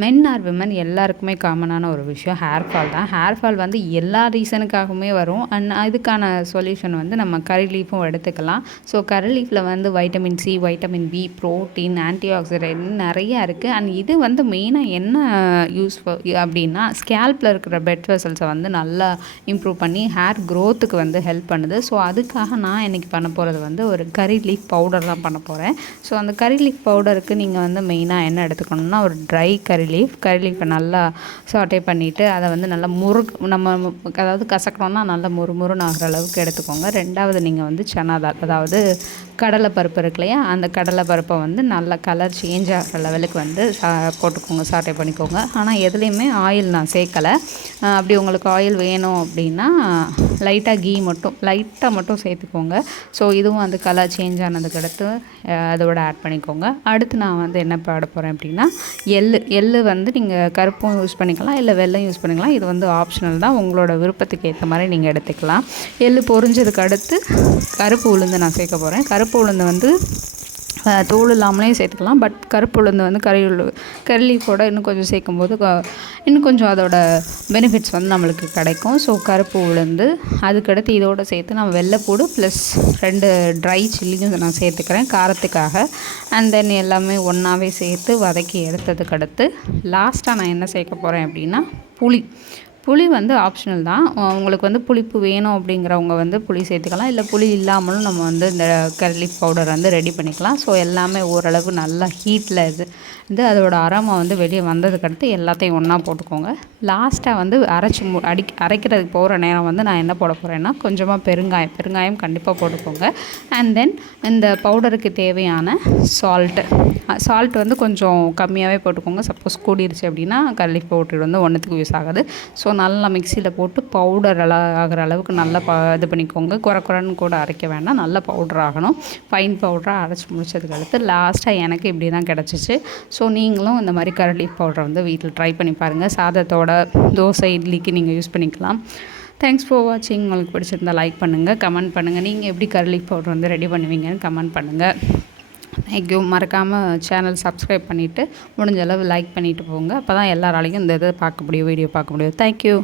மென் R women எல்லாருக்குமே காமனான ஒரு விஷயம் ஹேர் ஃபால் தான். ஹேர் ஃபால் வந்து எல்லா ரீசனுக்காகவுமே வரும். அண்ட் இதுக்கான சொல்யூஷன் வந்து நம்ம கறி லீஃபும் எடுத்துக்கலாம். ஸோ கறி லீஃபில் வந்து vitamin C, vitamin B, protein, antioxidant நிறையா இருக்குது. அண்ட் இது வந்து மெயினாக என்ன யூஸ்ஃபுல் அப்படின்னா, ஸ்கேல்பில் இருக்கிற பிளட் வெசல்ஸை வந்து நல்லா இம்ப்ரூவ் பண்ணி ஹேர் க்ரோத்துக்கு வந்து ஹெல்ப் பண்ணுது. ஸோ அதுக்காக நான் இன்றைக்கி பண்ண போகிறது வந்து ஒரு கறி லீஃப் பவுடர் தான் பண்ண போகிறேன். ஸோ அந்த கறி லீஃப் பவுடருக்கு நீங்கள் வந்து மெயினாக என்ன எடுத்துக்கணும்னா, ஒரு ட்ரை கறி லீஃபை நல்லா சாட்டே பண்ணிவிட்டு அதை வந்து நல்லா நம்ம அதாவது கசக்கணும்னா நல்லா முறுமுறுன்னு ஆகிற அளவுக்கு எடுத்துக்கோங்க. ரெண்டாவது நீங்கள் வந்து சனா தால், அதாவது கடலைப்பருப்பு இருக்கு இல்லையா, அந்த கடலைப்பருப்பை வந்து நல்லா கலர் சேஞ்ச் ஆகிற லெவலுக்கு வந்து போட்டுக்கோங்க, சாட்டே பண்ணிக்கோங்க. ஆனால் எதுலேயுமே ஆயில் நான் சேர்க்கலை. அப்படி உங்களுக்கு ஆயில் வேணும் அப்படின்னா லைட்டாக மட்டும் சேர்த்துக்கோங்க. ஸோ இதுவும் அந்த கலர் சேஞ்ச் ஆனதுக்கு அடுத்து அதோட ஆட் பண்ணிக்கோங்க. அடுத்து நான் வந்து என்ன பாட போகிறேன் அப்படின்னா, எள்ளு வந்து நீங்கள் கருப்பும் யூஸ் பண்ணிக்கலாம், இல்லை வெள்ளையும் யூஸ் பண்ணிக்கலாம். இது வந்து ஆப்ஷனல் தான், உங்களோட விருப்பத்துக்கு ஏற்ற மாதிரி நீங்கள் எடுத்துக்கலாம். எள்ளு பொரிஞ்சதுக்கு அடுத்து கருப்பு உளுந்து நான் சேர்க்க போகிறேன். கருப்பு உளுந்து வந்து தோல் இல்லாமலே சேர்த்துக்கலாம். பட் கருப்பு உளுந்து வந்து கறி லீஃபோட இன்னும் கொஞ்சம் சேர்க்கும்போது இன்னும் கொஞ்சம் அதோட பெனிஃபிட்ஸ் வந்து நம்மளுக்கு கிடைக்கும். ஸோ கருப்பு உளுந்து, அதுக்கடுத்து இதோடு சேர்த்து நான் வெள்ளைப்பூடு ப்ளஸ் 2 ட்ரை சில்லியும் நான் சேர்த்துக்கிறேன் காரத்துக்காக. அண்ட் தென் எல்லாமே ஒன்றாவே சேர்த்து வதக்கி எடுத்ததுக்கடுத்து லாஸ்ட்டாக நான் என்ன சேர்க்க போகிறேன் அப்படின்னா, புளி வந்து ஆப்ஷனல் தான். உங்களுக்கு வந்து புளிப்பு வேணும் அப்படிங்கிறவங்க வந்து புளி சேர்த்துக்கலாம், இல்லை புளி இல்லாமலும் நம்ம வந்து இந்த கறி லீஃப் பவுடர் வந்து ரெடி பண்ணிக்கலாம். ஸோ எல்லாமே ஓரளவு நல்லா ஹீட்டில் அதோட அரோமா வந்து வெளியே வந்ததுக்கடுத்து எல்லாத்தையும் ஒன்றா போட்டுக்கோங்க. லாஸ்ட்டாக வந்து அரைக்கிறதுக்கு போகிற நேரம் வந்து நான் என்ன போட போகிறேன்னா, கொஞ்சமாக பெருங்காயம் கண்டிப்பாக போட்டுக்கோங்க. அண்ட் தென் இந்த பவுடருக்கு தேவையான சால்ட் வந்து கொஞ்சம் கம்மியாகவே போட்டுக்கோங்க. சப்போஸ் கூடிருச்சு அப்படின்னா கறி லீஃப் பவுடர் வந்து ஒன்றுத்துக்கு யூஸ் ஆகாது. ஸோ நல்லா மிக்சியில் போட்டு பவுடர் ஆகிற அளவுக்கு நல்லா இது பண்ணிக்கோங்க. குறைன்னு கூட அரைக்க வேண்டாம், நல்ல பவுடர் ஆகணும். ஃபைன் பவுடராக அரைச்சி முடிச்சதுக்கு அடுத்து லாஸ்ட்டாக எனக்கு இப்படி தான் கிடச்சிச்சு. ஸோ நீங்களும் இந்த மாதிரி கறி லீஃப் பவுடரை வந்து வீட்டில் ட்ரை பண்ணி பாருங்கள். சாதத்தோட, தோசை, இட்லிக்கு நீங்கள் யூஸ் பண்ணிக்கலாம். தேங்க்ஸ் ஃபார் வாட்சிங். உங்களுக்கு பிடிச்சிருந்தால் லைக் பண்ணுங்கள், கமெண்ட் பண்ணுங்கள். நீங்கள் எப்படி கறி லீஃப் பவுடர் வந்து ரெடி பண்ணுவீங்கன்னு கமெண்ட் பண்ணுங்கள். தேங்க்யூ. மறக்காமல் சேனல் சப்ஸ்கிரைப் பண்ணிவிட்டு முடிஞ்ச அளவு லைக் பண்ணிவிட்டு போங்க. அப்போ தான் எல்லாராலையும் இந்த வீடியோ பார்க்க முடியும். தேங்க்யூ.